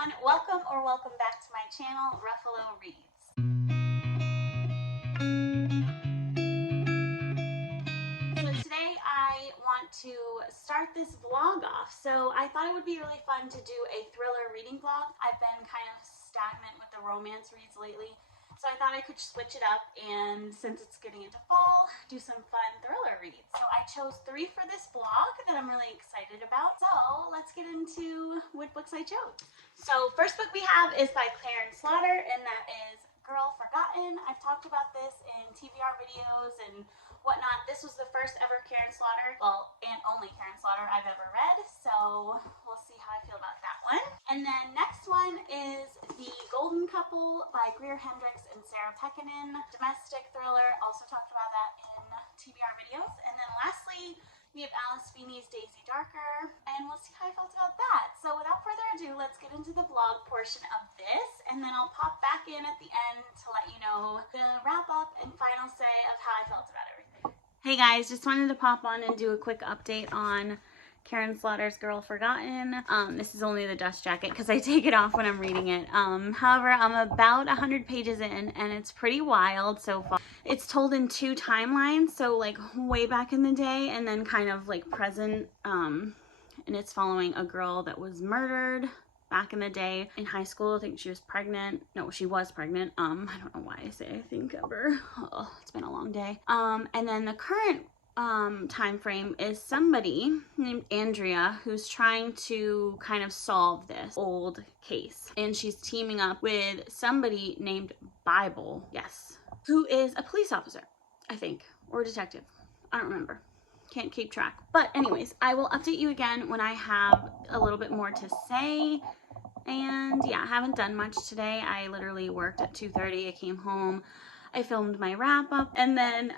everyone, welcome back to my channel, Ruffalo Reads. So today I want to start this vlog off. So I thought it would be really fun to do a thriller reading vlog. I've been kind of stagnant with the romance reads lately. So I thought I could switch it up, and since it's getting into fall, do some fun thriller reads. So I chose 3 for this vlog that I'm really excited about. So let's get into what books I chose. So first book we have is by Clarence Slaughter, and that is Girl Forgotten. I've talked about this in TBR videos and whatnot. This was the first ever Karen Slaughter, well, and only Karen Slaughter I've ever read, so we'll see how I feel about that one. And then next one is The Golden Couple by Greer Hendricks and Sarah Pekkanen. Domestic thriller, also talked about that in TBR videos. And then lastly, we have Alice Feeney's Daisy Darker, and we'll see how I felt about that. So without further ado, let's get into the vlog portion of this, and then I'll pop back in at the end to let you know the wrap up and final say of how I felt about everything. Hey guys, just wanted to pop on and do a quick update on Karen Slaughter's Girl Forgotten. This is only the dust jacket because I take it off when I'm reading it. However, I'm about 100 pages in and it's pretty wild so far. It's told in 2 timelines, so like way back in the day and then kind of like present, and it's following a girl that was murdered back in the day in high school. I think she was pregnant. No, she was pregnant. I don't know why I say I think ever. Oh, it's been a long day. And then the current time frame is somebody named Andrea who's trying to kind of solve this old case, and she's teaming up with somebody named Bible, yes, who is a police officer, I think, or a detective. I don't remember. Can't keep track. But anyways, I will update you again when I have a little bit more to say. And yeah, I haven't done much today. I literally worked at 2:30. I came home, I filmed my wrap up, and then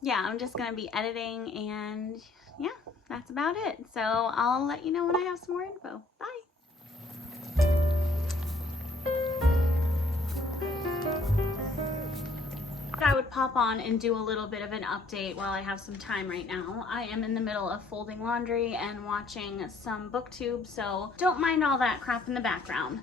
yeah, I'm just gonna be editing, and yeah, that's about it. So I'll let you know when I have some more info. Bye. I would pop on and do a little bit of an update while I have some time right now. I am in the middle of folding laundry and watching some booktube, so don't mind all that crap in the background.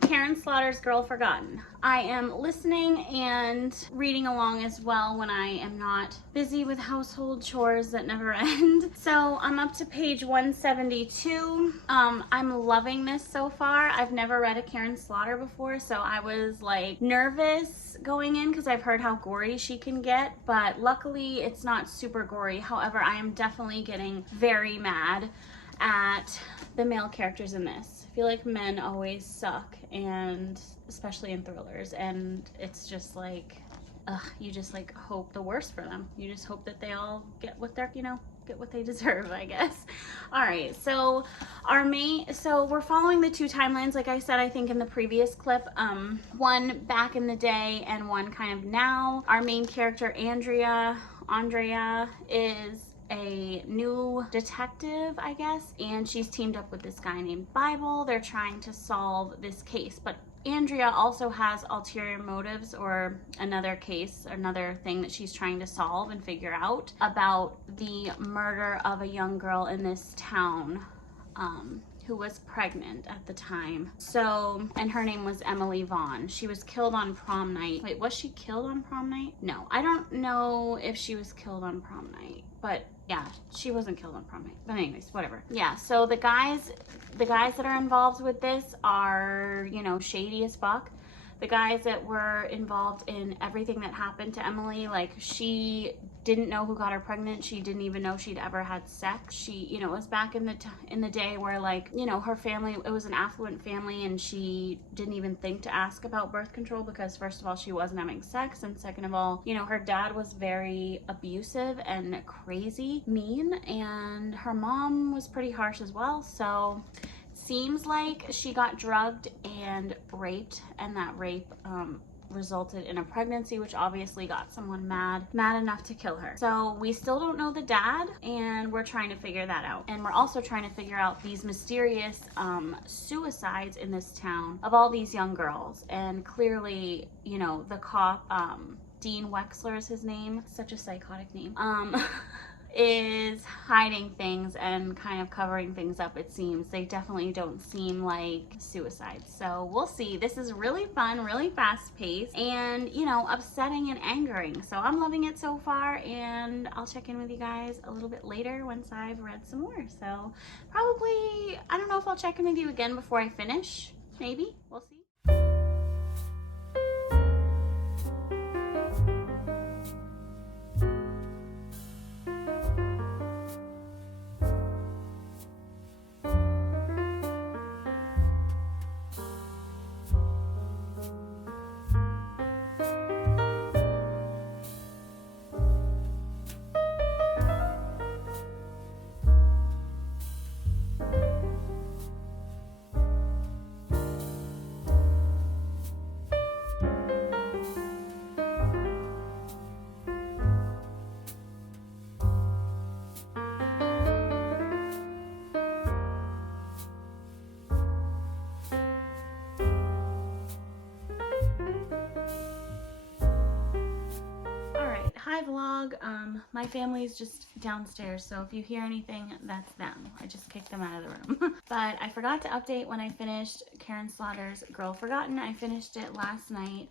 Karen Slaughter's Girl Forgotten. I am listening and reading along as well when I am not busy with household chores that never end. So I'm up to page 172. I'm loving this so far. I've never read a Karen Slaughter before, so I was like nervous going in because I've heard how gory she can get, but luckily it's not super gory. However, I am definitely getting very mad at the male characters in this. I feel like men always suck, and especially in thrillers, and it's just like, you just like hope the worst for them. You just hope that they all get what they're, get what they deserve, I guess. All right, so we're following the 2 timelines, like I said, I think in the previous clip, one back in the day and one kind of now. Our main character, Andrea, is a new detective, I guess, and she's teamed up with this guy named Bible. They're trying to solve this case, but Andrea also has ulterior motives, or another case, another thing that she's trying to solve and figure out about the murder of a young girl in this town who was pregnant at the time. So, and her name was Emily Vaughn. She was killed on prom night. Wait, was she killed on prom night? No, I don't know if she was killed on prom night, but yeah, she wasn't killed on prom night. But anyways, whatever. Yeah, so the guys that are involved with this are, shady as fuck. The guys that were involved in everything that happened to Emily, like, she didn't know who got her pregnant. She didn't even know she'd ever had sex. She, it was back in the day where, like, her family, it was an affluent family, and she didn't even think to ask about birth control because, first of all, she wasn't having sex, and second of all, her dad was very abusive and crazy, mean, and her mom was pretty harsh as well. So seems like she got drugged and raped, and that rape resulted in a pregnancy, which obviously got someone mad enough to kill her. So we still don't know the dad, and we're trying to figure that out. And we're also trying to figure out these mysterious suicides in this town of all these young girls. And clearly, the cop, Dean Wexler is his name, such a psychotic name, is hiding things and kind of covering things up, it seems. They definitely don't seem like suicides. So we'll see. This is really fun, really fast paced, and, you know, upsetting and angering. So I'm loving it so far, and I'll check in with you guys a little bit later once I've read some more. So probably, I don't know if I'll check in with you again before I finish. Maybe. We'll see. Hi vlog. My family's just downstairs, so if you hear anything, that's them. I just kicked them out of the room. But I forgot to update when I finished Karen Slaughter's Girl Forgotten. I finished it last night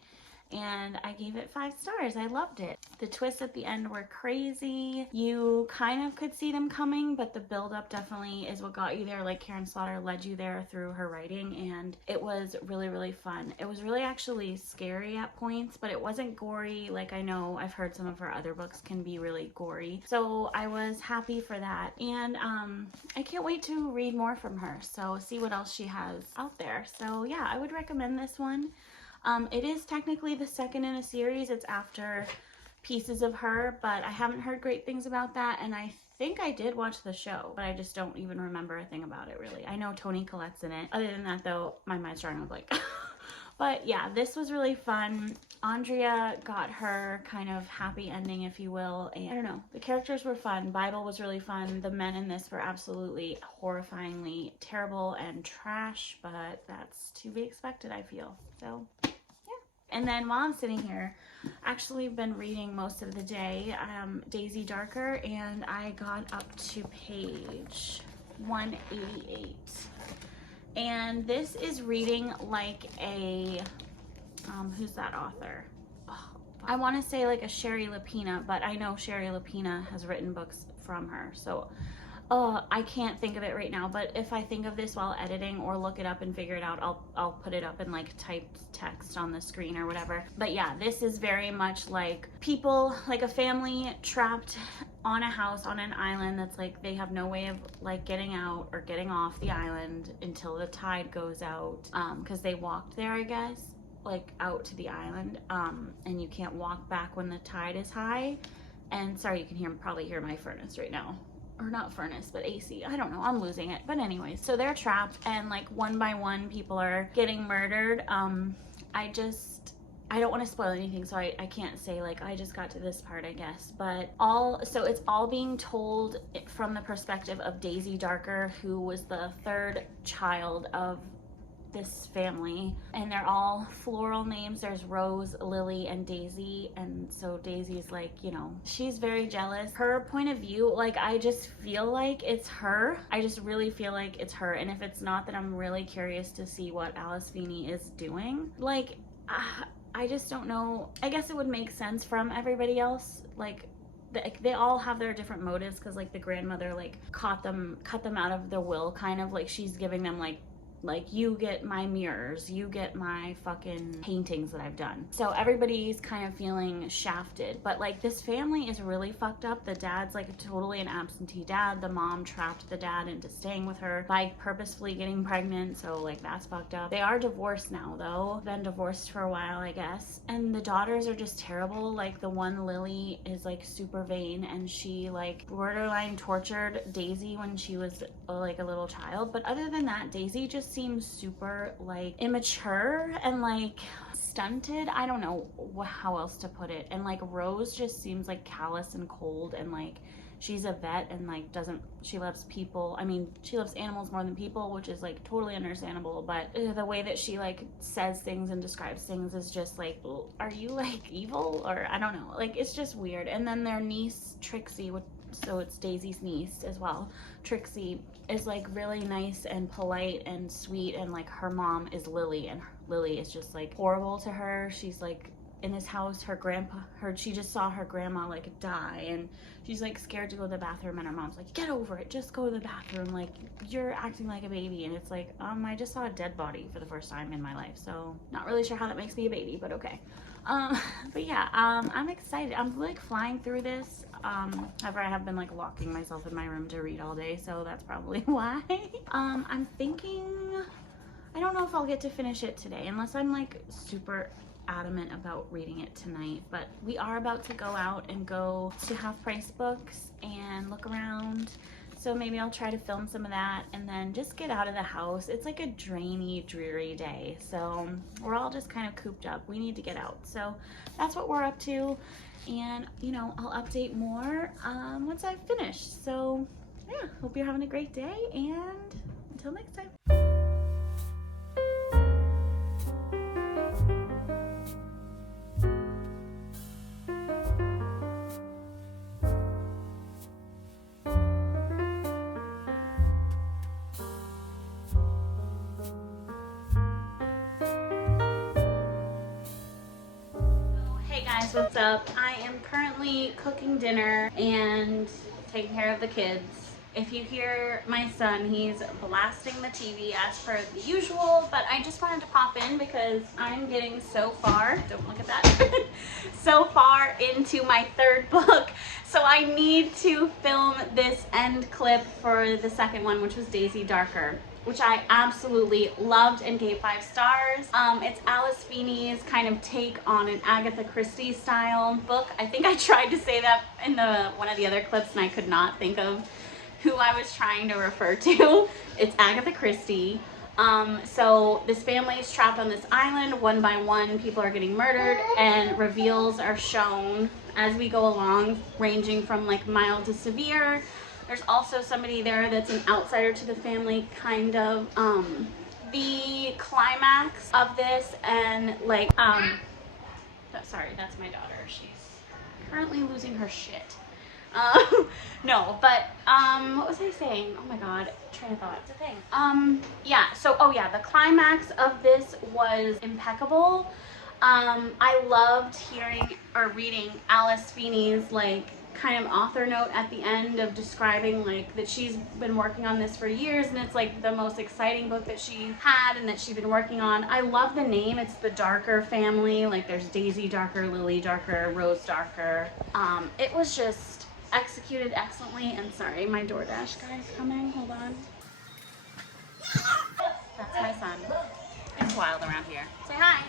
and I gave it 5 stars. I loved it. The twists at the end were crazy. You kind of could see them coming, but the build-up definitely is what got you there. Like, Karen Slaughter led you there through her writing, and it was really, really fun. It was really actually scary at points, but it wasn't gory. Like, I know I've heard some of her other books can be really gory, so I was happy for that. And I can't wait to read more from her, so see what else she has out there. So yeah, I would recommend this one. It is technically the second in a series. It's after Pieces of Her, but I haven't heard great things about that, and I think I did watch the show, but I just don't even remember a thing about it, really. I know Toni Collette's in it. Other than that, though, my mind's drawing a blank. But yeah, this was really fun. Andrea got her kind of happy ending, if you will, and I don't know, the characters were fun. Bible was really fun. The men in this were absolutely horrifyingly terrible and trash, but that's to be expected, I feel. So yeah. And then while I'm sitting here, actually been reading most of the day, Daisy Darker, and I got up to page 188. And this is reading like a, who's that author? Oh, I want to say like a Sherry Lapina, but I know Sherry Lapina has written books from her. So I can't think of it right now, but if I think of this while editing or look it up and figure it out, I'll put it up in like typed text on the screen or whatever. But yeah, this is very much like people, like a family trapped on a house on an island that's like they have no way of like getting out or getting off the island until the tide goes out, because they walked there, I guess, like out to the island, and you can't walk back when the tide is high. And sorry, you can probably hear my furnace right now. Or not furnace, but AC. I don't know. I'm losing it. But anyways, so they're trapped, and like one by one people are getting murdered. I don't want to spoil anything, so I can't say like I just got to this part, I guess. But so it's all being told from the perspective of Daisy Darker, who was the 3rd child of this family, and they're all floral names. There's Rose, Lily, and Daisy, and so Daisy's like, you know, she's very jealous. Her point of view, like, I just feel like it's her. I just really feel like it's her, and if it's not, then I'm really curious to see what Alice Feeney is doing. Like, I just don't know. I guess it would make sense from everybody else. Like, they all have their different motives, because like the grandmother like cut them out of their will, kind of like she's giving them like you get my mirrors, you get my fucking paintings that I've done. So everybody's kind of feeling shafted, but like this family is really fucked up. The dad's like totally an absentee dad. The mom trapped the dad into staying with her by purposefully getting pregnant, so like that's fucked up. They are divorced now though, been divorced for a while, I guess. And the daughters are just terrible. Like the one, Lily, is like super vain, and she like borderline tortured Daisy when she was like a little child. But other than that, Daisy just seems super like immature and like stunted. I don't know how else to put it. And like Rose just seems like callous and cold, and like she's a vet and like she loves people. I mean, she loves animals more than people, which is like totally understandable, but the way that she like says things and describes things is just like, are you like evil? Or I don't know, like it's just weird. And then their niece Trixie, so it's Daisy's niece as well, Trixie, is like really nice and polite and sweet, and like her mom is Lily, and Lily is just like horrible to her. She's like in this house, she just saw her grandma like die, and she's like scared to go to the bathroom, and her mom's like, get over it, just go to the bathroom, like you're acting like a baby. And it's like, I just saw a dead body for the first time in my life, so not really sure how that makes me a baby, but okay. But yeah, I'm excited. I'm like flying through this. However, I have been like locking myself in my room to read all day, so that's probably why. I'm thinking, I don't know if I'll get to finish it today, unless I'm like super adamant about reading it tonight. But we are about to go out and go to Half Price Books and look around, so maybe I'll try to film some of that and then just get out of the house. It's like a drainy, dreary day, so we're all just kind of cooped up. We need to get out, so that's what we're up to. And you know, I'll update more once I've finished. So yeah, hope you're having a great day, and until next time. What's up? I am currently cooking dinner and taking care of the kids. If you hear my son, he's blasting the TV as per the usual, but I just wanted to pop in because I'm getting so far, don't look at that, so far into my third book. So I need to film this end clip for the second one, which was Daisy Darker, which I absolutely loved and gave 5 stars. It's Alice Feeney's kind of take on an Agatha Christie style book. I think I tried to say that in one of the other clips, and I could not think of who I was trying to refer to. It's Agatha Christie. So this family is trapped on this island. One by one, people are getting murdered, and reveals are shown as we go along, ranging from like mild to severe. There's also somebody there that's an outsider to the family, kind of. The climax of this, and like, sorry, that's my daughter. She's currently losing her shit. No, but, what was I saying? Oh my god, train of thought. It's a thing. Yeah, so, oh yeah, the climax of this was impeccable. I loved hearing or reading Alice Feeney's, like, kind of author note at the end of describing like that she's been working on this for years, and it's like the most exciting book that she had and that she's been working on. I love the name. It's the Darker family. Like there's Daisy Darker, Lily Darker, Rose Darker. It was just executed excellently. And sorry, my DoorDash guy's coming. Hold on. That's my son. It's wild around here. Say hi.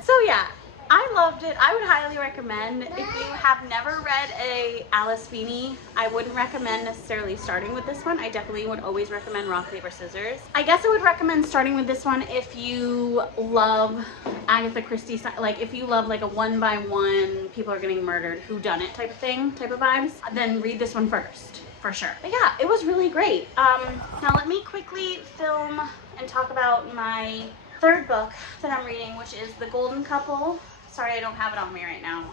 So yeah, I loved it. I would highly recommend, if you have never read a Alice Feeney, I wouldn't recommend necessarily starting with this one. I definitely would always recommend Rock, Paper, Scissors. I guess I would recommend starting with this one if you love Agatha Christie, like if you love like a one by one, people are getting murdered, whodunit type of thing, type of vibes, then read this one first, for sure. But yeah, it was really great. Now let me quickly film and talk about my third book that I'm reading, which is The Golden Couple. Sorry, I don't have it on me right now.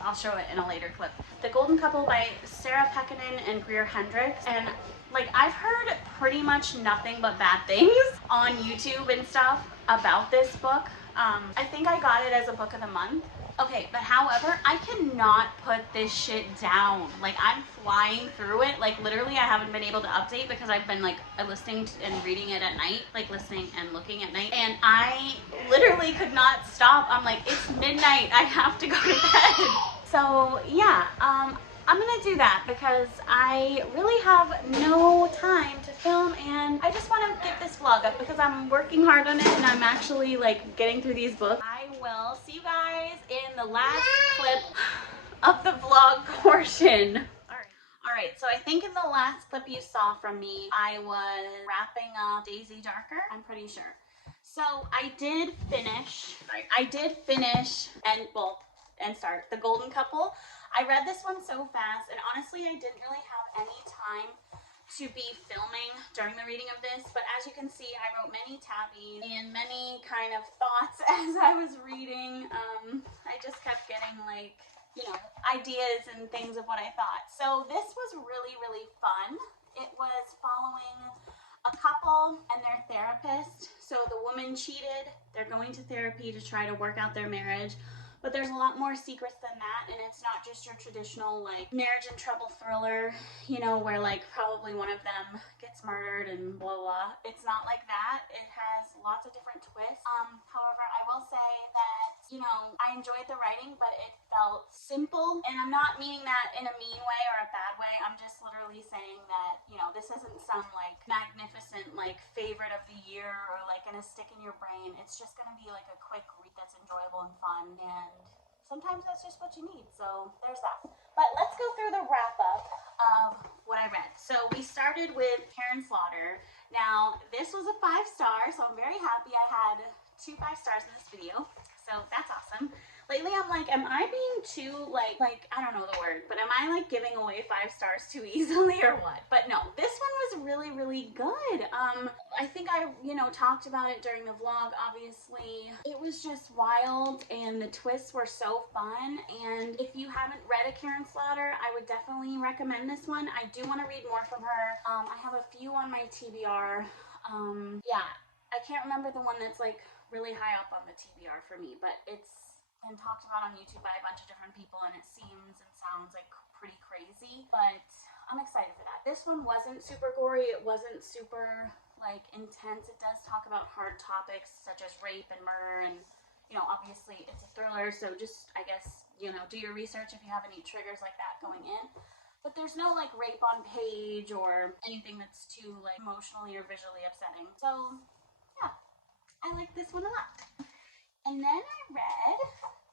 I'll show it in a later clip. The Golden Couple by Sarah Pekkanen and Greer Hendricks. And like, I've heard pretty much nothing but bad things on YouTube and stuff about this book. I think I got it as a book of the month. Okay, but however, I cannot put this shit down. Like, I'm flying through it. Like, literally, I haven't been able to update because I've been, like, listening to and reading it at night. Like, listening and looking at night. And I literally could not stop. I'm like, it's midnight. I have to go to bed. So, yeah, I'm gonna do that because I really have no time to film, and I just want to get this vlog up because I'm working hard on it and I'm actually like getting through these books. I will see you guys in the last clip of the vlog portion. Alright, so I think in the last clip you saw from me, I was wrapping up Daisy Darker, I'm pretty sure. So I did finish and start The Golden Couple. I read this one so fast, and honestly, I didn't really have any time to be filming during the reading of this, but as you can see, I wrote many tabbies and many kind of thoughts as I was reading. I just kept getting like you know, ideas and things of what I thought. So this was really, really fun. It was following a couple and their therapist. So the woman cheated. They're going to therapy to try to work out their marriage. But there's a lot more secrets than that, and it's not just your traditional like marriage and trouble thriller, you know, where like probably one of them gets murdered and blah blah. It's not like that. It has lots of different twists. However, I will say that, you know, I enjoyed the writing, but it felt simple, and I'm not meaning that in a mean way or a bad way. I'm just literally saying that, you know, this isn't some like magnificent like favorite of the year or like gonna stick in your brain. It's just gonna be like a quick read that's enjoyable and fun, and sometimes that's just what you need. So there's that. But let's go through the wrap up of what I read. So we started with Karen Slaughter. Now this was a 5-star, so I'm very happy I had 2 5 stars in this video. So that's awesome. Lately I'm like, am I being too like I don't know the word, but am I like giving away 5 stars too easily or what? But no, this one was really, really good. I think I, you know, talked about it during the vlog, obviously. It was just wild, and the twists were so fun. And if you haven't read a Karen Slaughter, I would definitely recommend this one. I do want to read more from her. I have a few on my TBR. Yeah, I can't remember the one that's like really high up on the TBR for me, but it's been talked about on YouTube by a bunch of different people, and it seems and sounds like pretty crazy, but I'm excited for that. This one wasn't super gory. It wasn't super like intense. It does talk about hard topics such as rape and murder, and you know, obviously it's a thriller, so just, I guess, you know, do your research if you have any triggers like that going in. But there's no like rape on page or anything that's too like emotionally or visually upsetting. So yeah, I like this one a lot. And then I read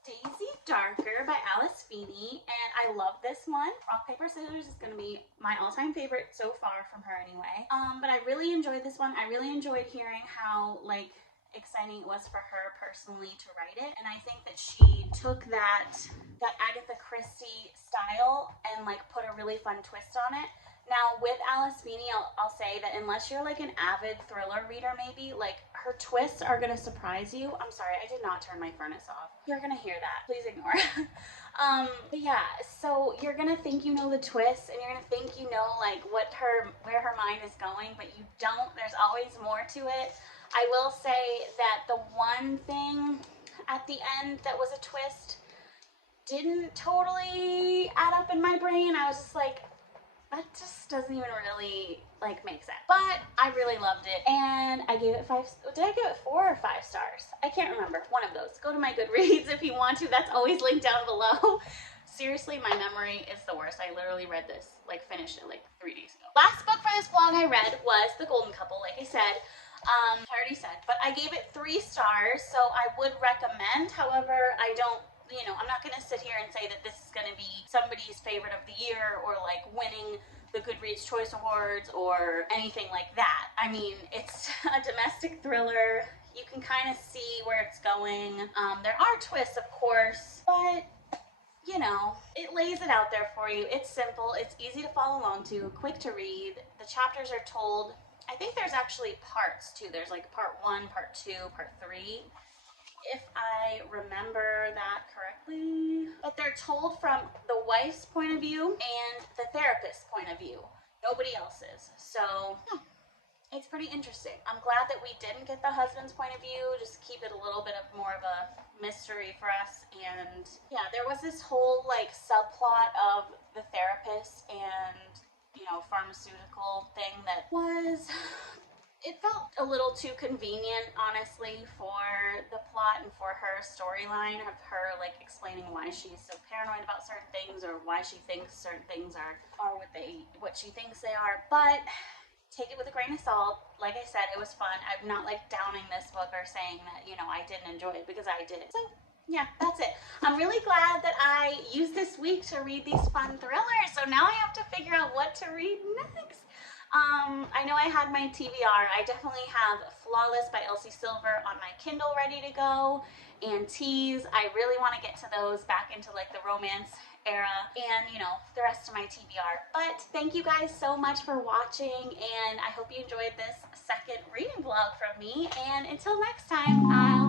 Daisy Darker by Alice Feeney, and I love this one. Rock, Paper, Scissors is going to be my all-time favorite so far from her anyway. But I really enjoyed this one. I really enjoyed hearing how like exciting it was for her personally to write it, and I think that she took that Agatha Christie style and like put a really fun twist on it. Now with Alice Feeney, I'll say that unless you're like an avid thriller reader, maybe like her twists are gonna surprise you. I'm sorry, I did not turn my furnace off. You're gonna hear that. Please ignore. But yeah, so you're gonna think you know the twist, and you're gonna think you know like where her mind is going, but you don't. There's always more to it. I will say that the one thing at the end that was a twist didn't totally add up in my brain. I was just like, that just doesn't even really like make sense. But I really loved it, and I gave it 5. Did I give it 4 or 5 stars? I can't remember. One of those. Go to my Goodreads if you want to. That's always linked down below. Seriously, my memory is the worst. I literally read this, like finished it like 3 days ago. Last book for this vlog I read was The Golden Couple, like I said. I already said, but I gave it 3 stars, so I would recommend. However, I don't, you know, I'm not going to sit here and say that this is going to be somebody's favorite of the year or like winning the Goodreads Choice Awards or anything like that. I mean, it's a domestic thriller. You can kind of see where it's going. There are twists, of course, but you know, it lays it out there for you. It's simple. It's easy to follow along to, quick to read. The chapters are told, I think there's actually parts too. There's like part 1, part 2, part 3. If I remember that correctly. But they're told from the wife's point of view and the therapist's point of view. Nobody else's. So, yeah, it's pretty interesting. I'm glad that we didn't get the husband's point of view. Just keep it a little bit of more of a mystery for us. And yeah, there was this whole like subplot of the therapist and, you know, pharmaceutical thing that was... It felt a little too convenient, honestly, for the plot and for her storyline of her, like, explaining why she's so paranoid about certain things or why she thinks certain things are what she thinks they are. But take it with a grain of salt. Like I said, it was fun. I'm not, like, downing this book or saying that, you know, I didn't enjoy it, because I did. So, yeah, that's it. I'm really glad that I used this week to read these fun thrillers, so now I have to figure out what to read next. I know I had my TBR. I definitely have Flawless by Elsie Silver on my Kindle ready to go, and Tease. I really want to get to those back into like the romance era, and you know, the rest of my TBR. But thank you guys so much for watching, and I hope you enjoyed this second reading vlog from me, and until next time, I'll